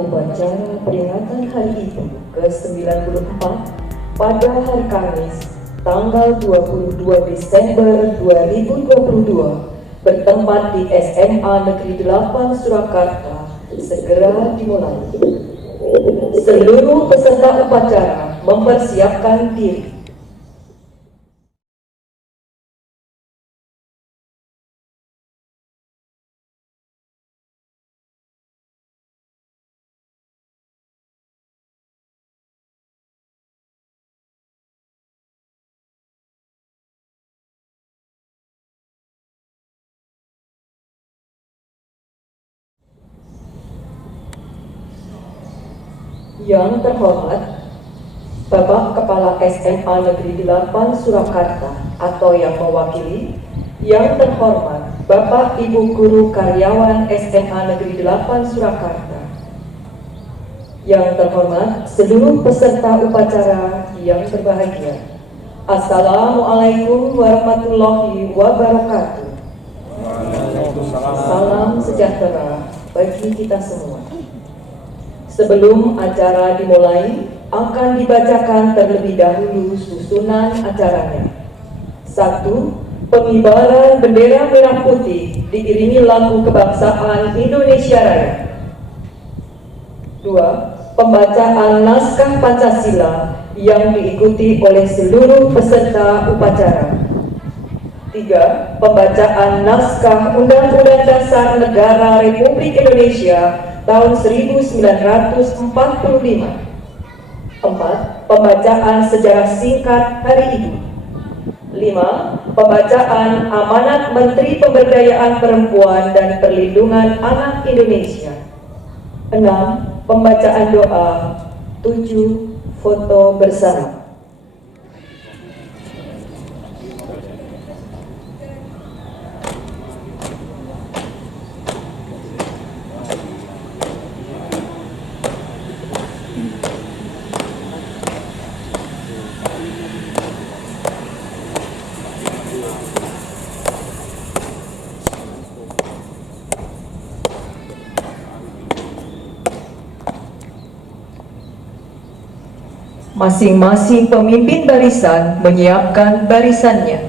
Upacara peringatan Hari Ibu ke-94 pada hari Kamis, tanggal 22 Desember 2022 bertempat di SMA Negeri 8 Surakarta segera dimulai. Seluruh peserta upacara mempersiapkan diri. Yang terhormat, Bapak Kepala SMA Negeri 8 Surakarta atau yang mewakili, yang terhormat Bapak Ibu Guru Karyawan SMA Negeri 8 Surakarta, yang terhormat seluruh peserta upacara yang berbahagia. Assalamualaikum warahmatullahi wabarakatuh. Salam sejahtera bagi kita semua. Sebelum acara dimulai, akan dibacakan terlebih dahulu susunan acaranya. 1. Pengibaran bendera merah putih diiringi lagu kebangsaan Indonesia Raya. 2. Pembacaan naskah Pancasila yang diikuti oleh seluruh peserta upacara. 3. Pembacaan naskah Undang-Undang Dasar Negara Republik Indonesia tahun 1945. 4. Pembacaan sejarah singkat Hari Ibu. 5. Pembacaan amanat Menteri Pemberdayaan Perempuan dan Perlindungan Anak Indonesia. 6. Pembacaan doa. 7. Foto bersama. Masing-masing pemimpin barisan menyiapkan barisannya.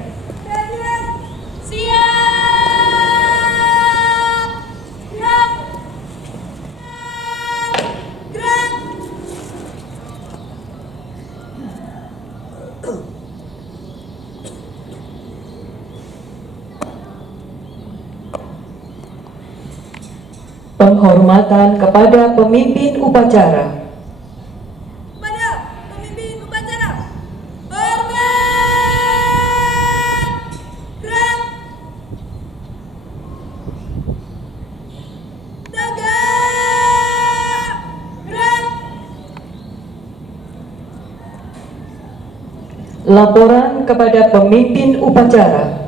Penghormatan kepada pemimpin upacara. Laporan kepada pemimpin upacara.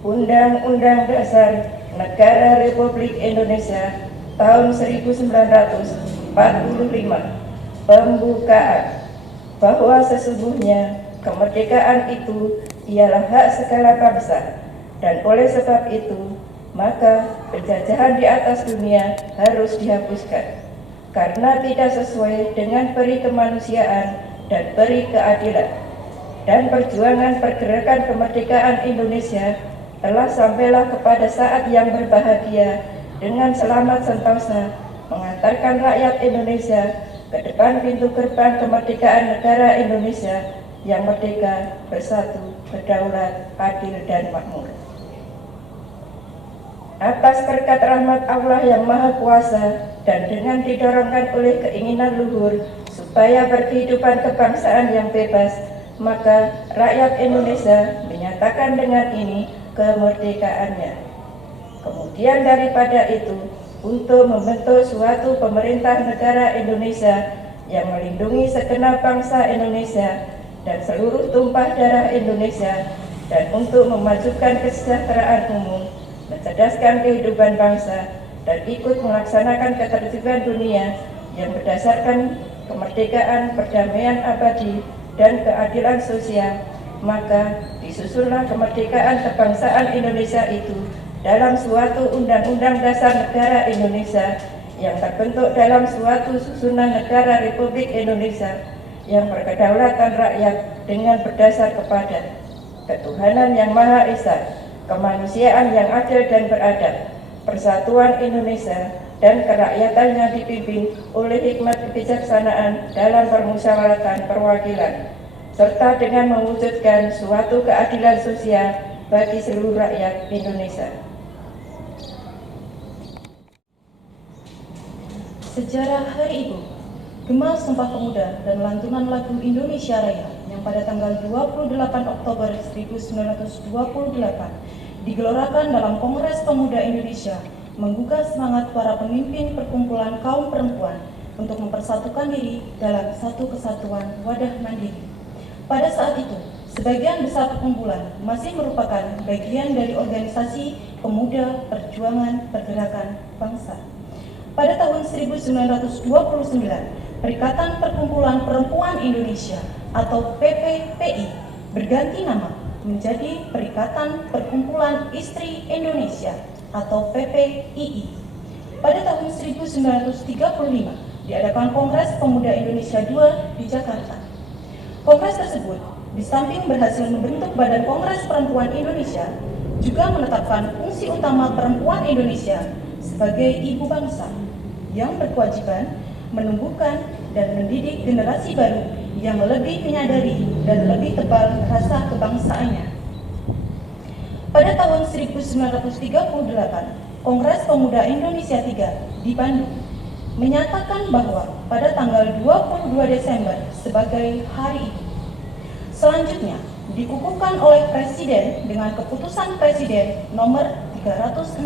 Undang-Undang Dasar Negara Republik Indonesia tahun 1945 pembukaan bahwa sesungguhnya kemerdekaan itu ialah hak segala bangsa, dan oleh sebab itu maka penjajahan di atas dunia harus dihapuskan karena tidak sesuai dengan peri kemanusiaan dan peri keadilan. Dan perjuangan pergerakan kemerdekaan Indonesia telah sampailah kepada saat yang berbahagia dengan selamat sentosa mengantarkan rakyat Indonesia ke depan pintu gerbang kemerdekaan negara Indonesia yang merdeka, bersatu, berdaulat, adil, dan makmur. Atas berkat rahmat Allah yang Maha Kuasa dan dengan didorongkan oleh keinginan luhur supaya berkehidupan kebangsaan yang bebas, maka rakyat Indonesia menyatakan dengan ini kemerdekaannya. Kemudian daripada itu, untuk membentuk suatu pemerintah negara Indonesia yang melindungi segenap bangsa Indonesia dan seluruh tumpah darah Indonesia, dan untuk memajukan kesejahteraan umum, mencerdaskan kehidupan bangsa, dan ikut melaksanakan ketertiban dunia yang berdasarkan kemerdekaan, perdamaian abadi, dan keadilan sosial, maka disusunlah kemerdekaan kebangsaan Indonesia itu dalam suatu Undang-Undang Dasar Negara Indonesia yang terbentuk dalam suatu susunan negara Republik Indonesia yang berkedaulatan rakyat dengan berdasar kepada ketuhanan yang Maha Esa, kemanusiaan yang adil dan beradab, persatuan Indonesia, dan kerakyatannya dipimpin oleh hikmat kebijaksanaan dalam permusyawaratan perwakilan, serta dengan mewujudkan suatu keadilan sosial bagi seluruh rakyat Indonesia. Sejarah Hari Ibu. Gema Sumpah Pemuda dan lantunan lagu Indonesia Raya yang pada tanggal 28 Oktober 1928 digelorakan dalam Kongres Pemuda Indonesia menggugah semangat para pemimpin perkumpulan kaum perempuan untuk mempersatukan diri dalam satu kesatuan wadah mandiri. Pada saat itu, sebagian besar perkumpulan masih merupakan bagian dari organisasi pemuda perjuangan pergerakan bangsa. Pada tahun 1929, Perikatan Perkumpulan Perempuan Indonesia atau PPPI berganti nama menjadi Perikatan Perkumpulan Istri Indonesia atau PPII. Pada tahun 1935 diadakan Kongres Pemuda Indonesia II di Jakarta. Kongres tersebut di samping berhasil membentuk Badan Kongres Perempuan Indonesia, juga menetapkan fungsi utama perempuan Indonesia sebagai ibu bangsa yang berkewajiban menumbuhkan dan mendidik generasi baru yang lebih menyadari dan lebih tebal rasa kebangsaannya. Pada tahun 1938, Kongres Pemuda Indonesia III di Bandung menyatakan bahwa pada tanggal 22 Desember sebagai Hari Ibu. Selanjutnya dikukuhkan oleh Presiden dengan Keputusan Presiden nomor 316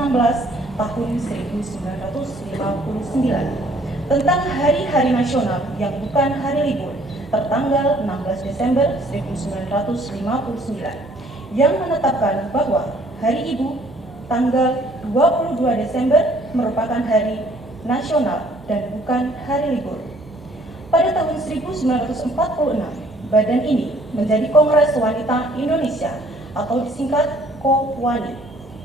tahun 1959 tentang hari-hari nasional yang bukan hari libur tertanggal 16 Desember 1959 yang menetapkan bahwa Hari Ibu tanggal 22 Desember merupakan hari nasional dan bukan hari libur. Pada tahun 1946, badan ini menjadi Kongres Wanita Indonesia atau disingkat KOWANI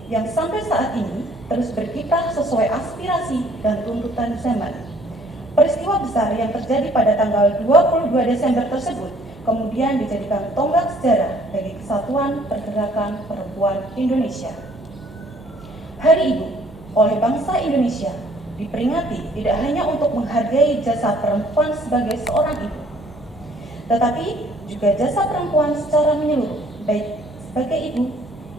yang sampai saat ini terus berkiprah sesuai aspirasi dan tuntutan zaman. Peristiwa besar yang terjadi pada tanggal 22 Desember tersebut kemudian dijadikan tonggak sejarah bagi kesatuan pergerakan perempuan Indonesia. Hari Ibu oleh bangsa Indonesia diperingati tidak hanya untuk menghargai jasa perempuan sebagai seorang ibu, tetapi juga jasa perempuan secara menyeluruh, baik sebagai ibu,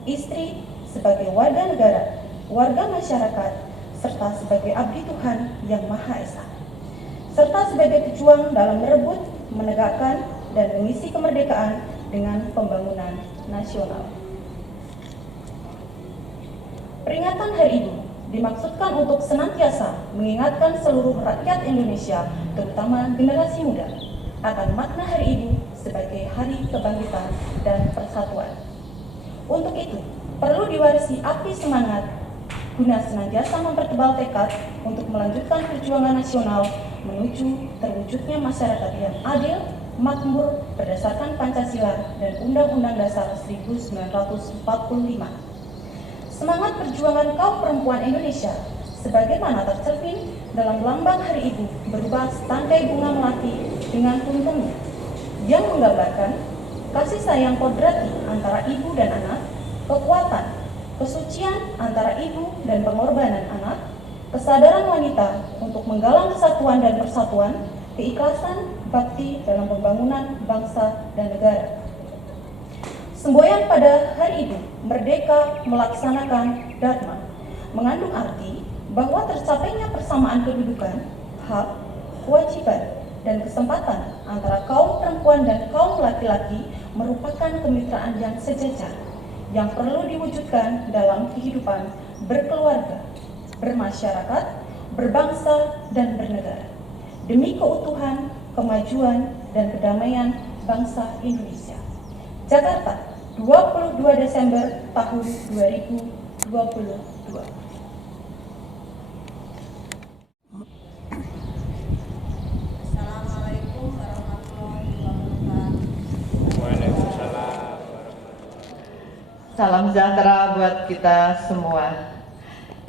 istri, sebagai warga negara, warga masyarakat, serta sebagai abdi Tuhan yang Maha Esa, serta sebagai pejuang dalam merebut, menegakkan, dan mengisi kemerdekaan dengan pembangunan nasional. Peringatan Hari Ibu dimaksudkan untuk senantiasa mengingatkan seluruh rakyat Indonesia, terutama generasi muda, akan makna Hari Ibu sebagai hari kebangkitan dan persatuan. Untuk itu, perlu diwarisi api semangat guna senantiasa mempertebal tekad untuk melanjutkan perjuangan nasional menuju terwujudnya masyarakat yang adil, makmur berdasarkan Pancasila dan Undang-Undang Dasar 1945. Semangat perjuangan kaum perempuan Indonesia sebagaimana tercermin dalam lambang Hari Ibu berupa setangkai bunga melati dengan tuntungnya yang menggambarkan kasih sayang kodrati antara ibu dan anak, kekuatan, kesucian antara ibu dan pengorbanan anak, kesadaran wanita untuk menggalang kesatuan dan persatuan, keikhlasan, bakti dalam pembangunan bangsa dan negara. Semboyan pada Hari Ibu, Merdeka Melaksanakan Dharma, mengandung arti bahwa tercapainya persamaan kedudukan, hak, kewajiban, dan kesempatan antara kaum perempuan dan kaum laki-laki merupakan kemitraan yang sejajar, yang perlu diwujudkan dalam kehidupan berkeluarga, bermasyarakat, berbangsa, dan bernegara, demi keutuhan, kemajuan, dan kedamaian bangsa Indonesia. Jakarta, 22 Desember tahun 2022. Assalamualaikum warahmatullahi wabarakatuh. Waalaikumsalam. Salam sejahtera buat kita semua.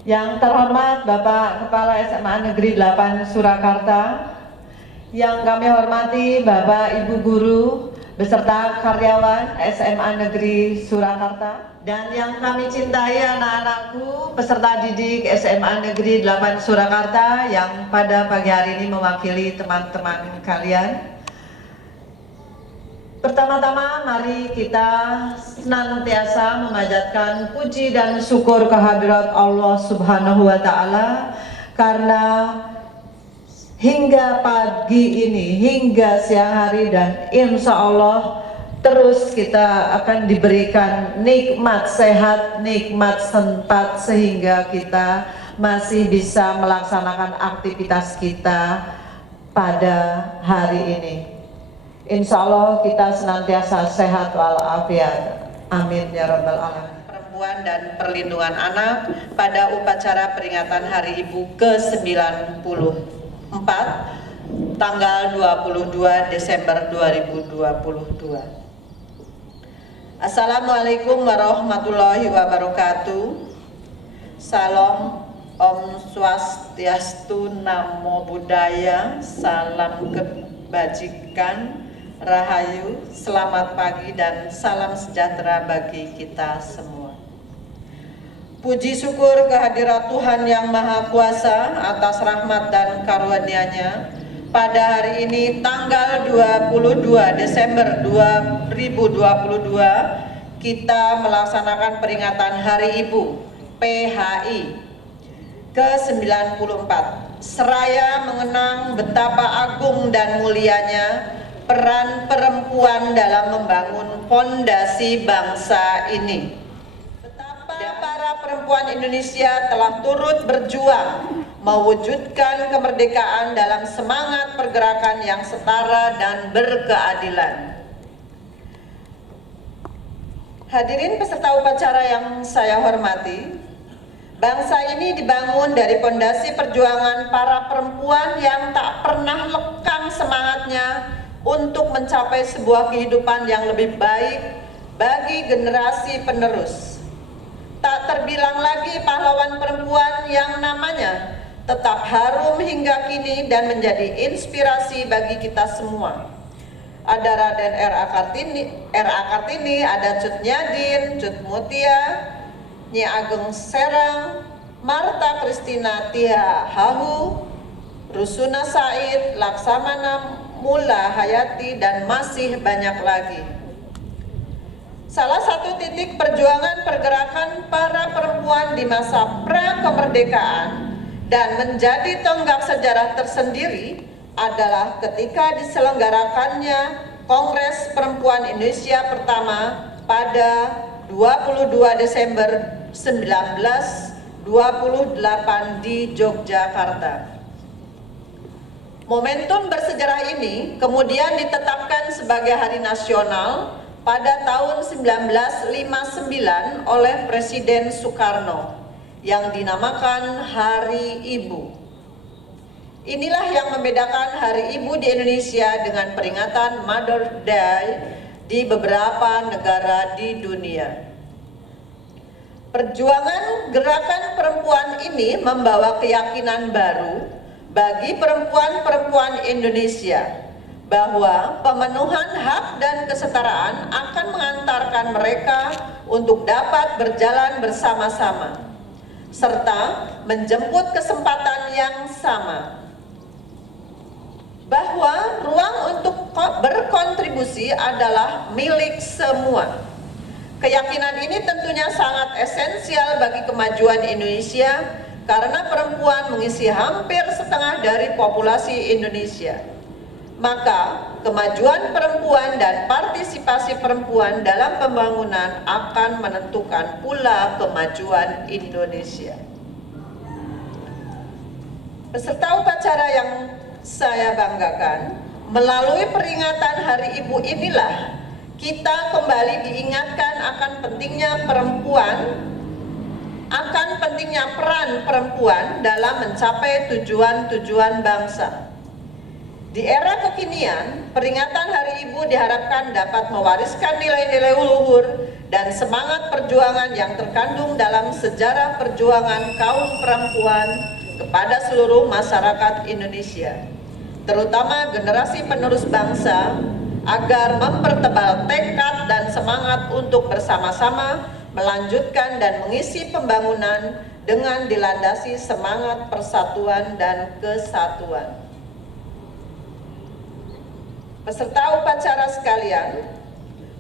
Yang terhormat Bapak Kepala SMA Negeri 8 Surakarta, yang kami hormati Bapak Ibu Guru beserta karyawan SMA Negeri Surakarta, dan yang kami cintai anak-anakku peserta didik SMA Negeri 8 Surakarta yang pada pagi hari ini mewakili teman-teman kalian. Pertama-tama mari kita senantiasa memanjatkan puji dan syukur kehadirat Allah Subhanahu wa Ta'ala, karena hingga pagi ini, hingga siang hari, dan insya Allah terus kita akan diberikan nikmat sehat, nikmat sempat, sehingga kita masih bisa melaksanakan aktivitas kita pada hari ini. Insya Allah kita senantiasa sehat walafiat. Amin ya rabbal alamin. Perempuan dan perlindungan anak pada upacara peringatan Hari Ibu ke-94 tanggal 22 Desember 2022. Assalamualaikum warahmatullahi wabarakatuh. Salam, Om Swastiastu, Namo Buddhaya, salam kebajikan, rahayu, selamat pagi dan salam sejahtera bagi kita semua. Puji syukur kehadirat Tuhan Yang Maha Kuasa atas rahmat dan karunia-Nya pada hari ini tanggal 22 Desember 2022 kita melaksanakan peringatan Hari Ibu PHI ke-94, seraya mengenang betapa agung dan mulianya peran perempuan dalam membangun fondasi bangsa ini. Betapa para perempuan Indonesia telah turut berjuang mewujudkan kemerdekaan dalam semangat pergerakan yang setara dan berkeadilan. Hadirin peserta upacara yang saya hormati, bangsa ini dibangun dari fondasi perjuangan para perempuan yang tak pernah lekang semangatnya untuk mencapai sebuah kehidupan yang lebih baik bagi generasi penerus. Tak terbilang lagi pahlawan perempuan yang namanya tetap harum hingga kini dan menjadi inspirasi bagi kita semua. Ada Raden R.A. Kartini, ada Cut Nyadin, Cut Mutia, Nyi Ageng Serang, Marta Kristina Tia Hahu, Rusuna Said, Laksamana Mula Hayati, dan masih banyak lagi. Salah satu titik perjuangan pergerakan para perempuan di masa pra-kemerdekaan dan menjadi tonggak sejarah tersendiri adalah ketika diselenggarakannya Kongres Perempuan Indonesia pertama pada 22 Desember 1928 di Yogyakarta. Momentum bersejarah ini kemudian ditetapkan sebagai hari nasional pada tahun 1959 oleh Presiden Soekarno yang dinamakan Hari Ibu. Inilah yang membedakan Hari Ibu di Indonesia dengan peringatan Mother's Day di beberapa negara di dunia. Perjuangan gerakan perempuan ini membawa keyakinan baru bagi perempuan-perempuan Indonesia bahwa pemenuhan hak dan kesetaraan akan mengantarkan mereka untuk dapat berjalan bersama-sama, serta menjemput kesempatan yang sama. Bahwa ruang untuk berkontribusi adalah milik semua. Keyakinan ini tentunya sangat esensial bagi kemajuan Indonesia karena perempuan mengisi hampir setengah dari populasi Indonesia. Maka kemajuan perempuan dan partisipasi perempuan dalam pembangunan akan menentukan pula kemajuan Indonesia. Peserta upacara yang saya banggakan, melalui peringatan Hari Ibu inilah kita kembali diingatkan akan pentingnya peran perempuan dalam mencapai tujuan-tujuan bangsa. Di era kekinian, peringatan Hari Ibu diharapkan dapat mewariskan nilai-nilai luhur dan semangat perjuangan yang terkandung dalam sejarah perjuangan kaum perempuan kepada seluruh masyarakat Indonesia, terutama generasi penerus bangsa, agar mempertebal tekad dan semangat untuk bersama-sama melanjutkan dan mengisi pembangunan dengan dilandasi semangat persatuan dan kesatuan. Peserta upacara sekalian,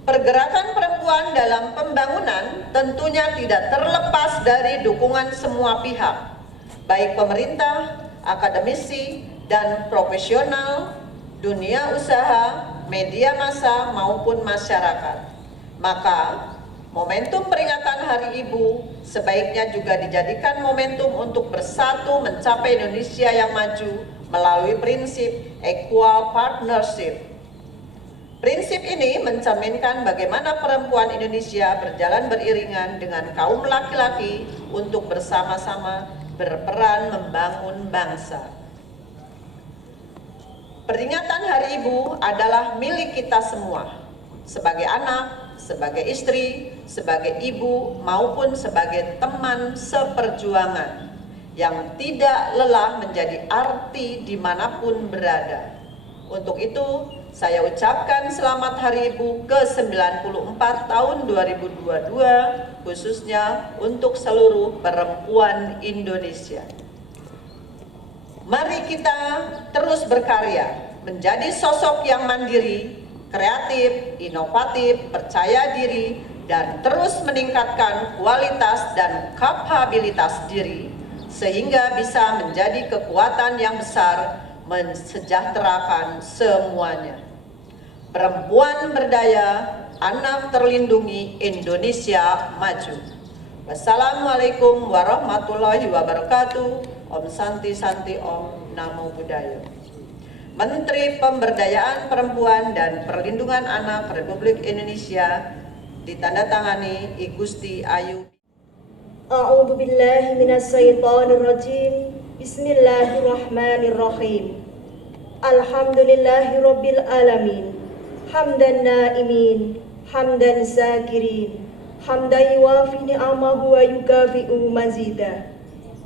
pergerakan perempuan dalam pembangunan tentunya tidak terlepas dari dukungan semua pihak, baik pemerintah, akademisi, dan profesional, dunia usaha, media massa, maupun masyarakat. Maka, momentum peringatan Hari Ibu sebaiknya juga dijadikan momentum untuk bersatu mencapai Indonesia yang maju melalui prinsip equal partnership. Prinsip ini mencerminkan bagaimana perempuan Indonesia berjalan beriringan dengan kaum laki-laki untuk bersama-sama berperan membangun bangsa. Peringatan Hari Ibu adalah milik kita semua, sebagai anak, sebagai istri, sebagai ibu, maupun sebagai teman seperjuangan yang tidak lelah menjadi arti dimanapun berada. Untuk itu, saya ucapkan selamat Hari Ibu ke-94 tahun 2022, khususnya untuk seluruh perempuan Indonesia. Mari kita terus berkarya, menjadi sosok yang mandiri, kreatif, inovatif, percaya diri, dan terus meningkatkan kualitas dan kapabilitas diri, sehingga bisa menjadi kekuatan yang besar mensejahterakan semuanya. Perempuan berdaya, anak terlindungi, Indonesia maju. Wassalamualaikum warahmatullahi wabarakatuh. Om Santi Santi Om, Namo Buddhaya. Menteri Pemberdayaan Perempuan dan Perlindungan Anak Republik Indonesia, ditandatangani I Gusti Ayu. A'udzu billahi minasyaitonir rajim. Bismillahirrahmanirrahim. Alhamdulillahirabbil alamin. Hamdan naimin, hamdan zakirin, hamdan yuwafi ni'amahu wa yukafi'u mazida.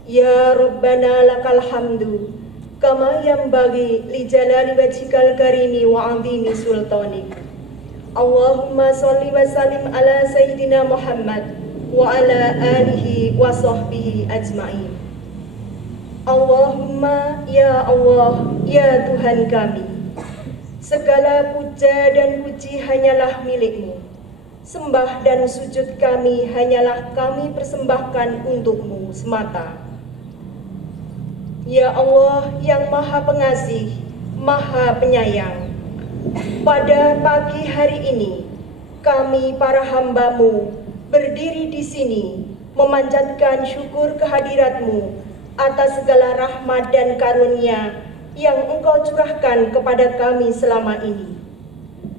Ya Rabbana lakal hamdu kama yanbaghi li jalali wajhikal karimi wa 'azimi sultanik. Allahumma shalli wa sallim ala sayyidina Muhammad wa ala alihi wa sahbihi ajma'in. Allahumma ya Allah, ya Tuhan kami, segala puja dan puji hanyalah milik-Mu. Sembah dan sujud kami hanyalah kami persembahkan untuk-Mu semata. Ya Allah yang Maha Pengasih, Maha Penyayang, pada pagi hari ini kami para hamba-Mu berdiri di sini memanjatkan syukur kehadirat-Mu atas segala rahmat dan karunia yang Engkau curahkan kepada kami selama ini.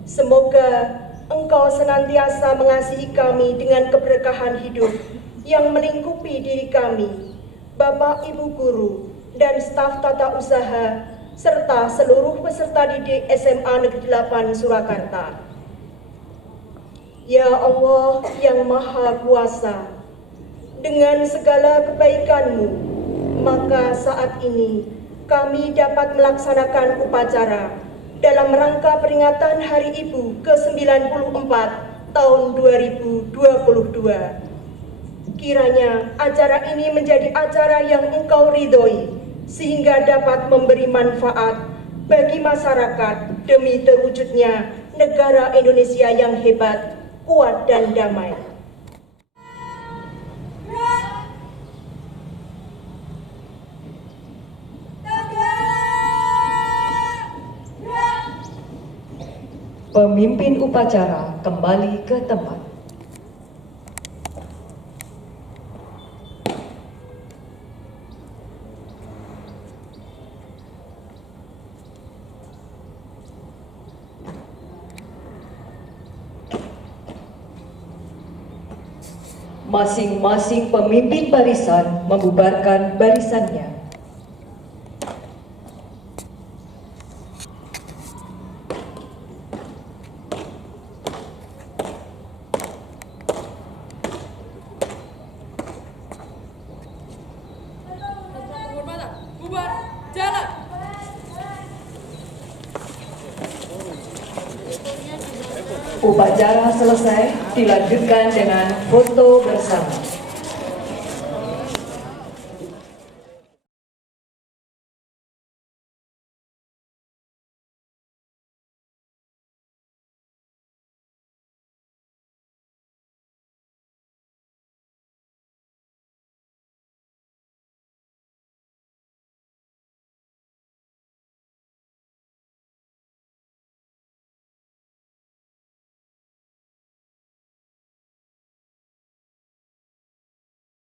Semoga Engkau senantiasa mengasihi kami dengan keberkahan hidup yang melingkupi diri kami, Bapak Ibu Guru, dan staf tata usaha, serta seluruh peserta didik SMA Negeri 8 Surakarta. Ya Allah yang Maha Kuasa, dengan segala kebaikan-Mu, maka saat ini kami dapat melaksanakan upacara dalam rangka peringatan Hari Ibu ke-94 tahun 2022. Kiranya acara ini menjadi acara yang Engkau ridhoi, sehingga dapat memberi manfaat bagi masyarakat demi terwujudnya negara Indonesia yang hebat, kuat, dan damai. Pemimpin upacara kembali ke tempat. Masing-masing pemimpin barisan membubarkan barisannya. Upacara selesai, dilanjutkan dengan foto bersama.